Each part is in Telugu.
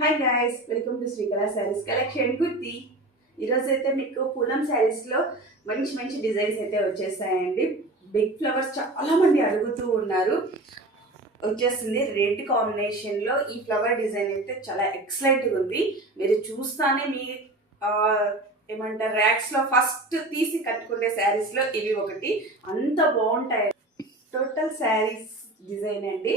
Hi guys, welcome to Srikala Sarees collection Gutti. ఈరోజు అయితే మీకు పూనం శారీస్లో మంచి మంచి డిజైన్స్ అయితే వచ్చేస్తాయండి. బిగ్ ఫ్లవర్స్ చాలా మంది అడుగుతూ ఉన్నారు. వచ్చేస్తుంది రెడ్ కాంబినేషన్లో ఈ ఫ్లవర్ డిజైన్ అయితే చాలా ఎక్సలెంట్గా ఉంది. మీరు చూస్తానే మీ ఏమంటారు ర్యాక్స్లో ఫస్ట్ తీసి కట్టుకునే శారీస్లో ఇవి ఒకటి. అంత బాగుంటాయి. టోటల్ శారీస్ డిజైన్ అండి.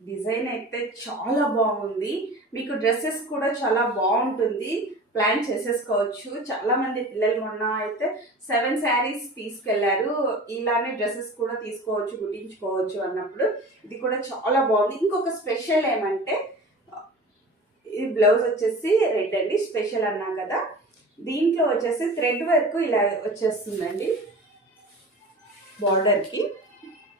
డిజైన్ అయితే చాలా బాగుంది. మీకు డ్రెస్సెస్ కూడా చాలా బాగుంటుంది, ప్లాన్ చేసేసుకోవచ్చు. చాలామంది పిల్లలు మొన్న అయితే 7 శారీస్ తీసుకెళ్లారు. ఇలానే డ్రెస్సెస్ కూడా తీసుకోవచ్చు, కుట్టించుకోవచ్చు అన్నప్పుడు ఇది కూడా చాలా బాగుంది. ఇంకొక స్పెషల్ ఏమంటే ఈ బ్లౌజ్ వచ్చేసి రెడ్ అండి, స్పెషల్ అన్నా కదా. దీంట్లో వచ్చేసి థ్రెడ్ వర్క్ ఇలా వచ్చేస్తుందండి. బార్డర్కి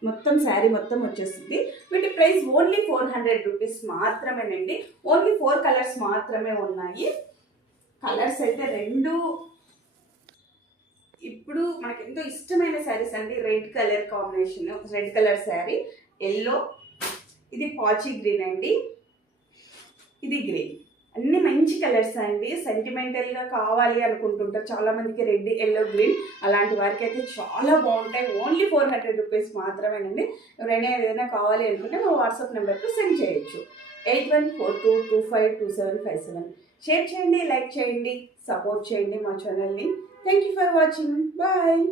మొత్తం శారీ మొత్తం వచ్చేస్తుంది. వీటి ప్రైస్ ఓన్లీ 400 రూపీస్ మాత్రమేనండి. ఓన్లీ 4 కలర్స్ మాత్రమే ఉన్నాయి. కలర్స్ అయితే రెండు ఇప్పుడు మనకి ఎంతో ఇష్టమైన శారీస్ అండి. Red colour combination, red colour sari, yellow, ఇది పాచి గ్రీన్ అండి, ఇది గ్రీన్. అన్ని మంచి కలర్స్ అండి. సెంటిమెంటల్గా కావాలి అనుకుంటుంటారు చాలామందికి రెడ్, ఎల్లో, గ్రీన్. అలాంటి వారికి అయితే చాలా బాగుంటాయి. ఓన్లీ 400 రూపీస్ మాత్రమేనండి. ఎవరైనా ఏదైనా కావాలి అనుకుంటే మా వాట్సాప్ నెంబర్కి సెండ్ చేయొచ్చు. 8142252757. షేర్ చేయండి, లైక్ చేయండి, సపోర్ట్ చేయండి మా ఛానల్ని. Thank you for watching. Bye.